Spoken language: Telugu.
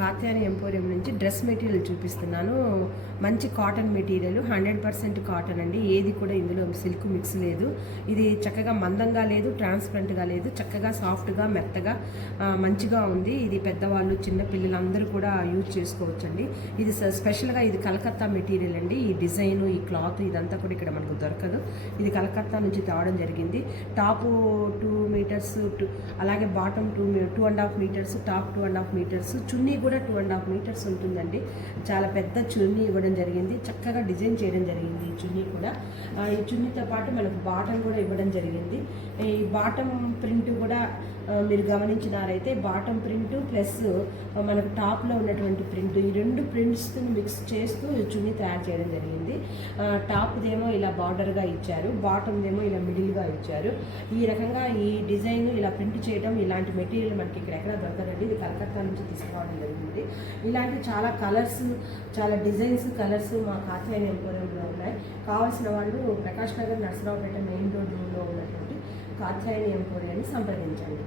కాత్యాయని ఎంపోరియం నుంచి డ్రెస్ మెటీరియల్ చూపిస్తున్నాను. మంచి కాటన్ మెటీరియల్, 100% కాటన్ అండి. ఏది కూడా ఇందులో సిల్క్ మిక్స్ లేదు. ఇది చక్కగా మందంగా లేదు, ట్రాన్స్పరెంట్గా లేదు, చక్కగా సాఫ్ట్గా మెత్తగా మంచిగా ఉంది. ఇది పెద్దవాళ్ళు చిన్న పిల్లలందరూ కూడా యూజ్ చేసుకోవచ్చండి. ఇది స్పెషల్గా ఇది కలకత్తా మెటీరియల్ అండి. ఈ డిజైన్, ఈ క్లాత్ ఇదంతా కూడా ఇక్కడ మనకు దొరకదు. ఇది కలకత్తా నుంచి తేవడం జరిగింది. టాపు 2 మీటర్స్, అలాగే బాటమ్ 2.5 మీటర్స్, టాప్ 2.5 మీటర్స్, చున్నీ కూడా 2.5 మీటర్స్ ఉంటుందండి. చాలా పెద్ద చున్నీ ఇవ్వడం జరిగింది. చక్కగా డిజైన్ చేయడం జరిగింది ఈ చున్నీ కూడా. ఈ చున్నీతో పాటు మనకు బాటమ్ కూడా ఇవ్వడం జరిగింది. ఈ బాటమ్ ప్రింట్ కూడా మీరు గమనించినారైతే బాటమ్ ప్రింట్ ప్లస్ మనకు టాప్లో ఉన్నటువంటి ప్రింట్, ఈ 2 ప్రింట్స్ని మిక్స్ చేస్తూ చున్నీ తయారు చేయడం జరిగింది. టాప్దేమో ఇలా బార్డర్గా ఇచ్చారు, బాటమ్దేమో ఇలా మిడిల్గా ఇచ్చారు. ఈ రకంగా ఈ డిజైన్ ఇలా ప్రింట్ చేయడం, ఇలాంటి మెటీరియల్ మనకి ఇక్కడ ఎక్కడ దొరకదండి. ఇది కలకత్తా నుంచి తీసుకురావడం జరిగింది. ఇలాంటి చాలా కలర్స్, చాలా డిజైన్స్, కలర్స్ మా కాత్యాయని ఎంపోరియంలో ఉన్నాయి. కావాల్సిన వాళ్ళు ప్రకాష్ నగర్, నర్సరావుపేట మెయిన్ రోడ్లో ఉన్నటువంటి కాత్యాయని ఎంపోరియాన్ని సంప్రదించండి.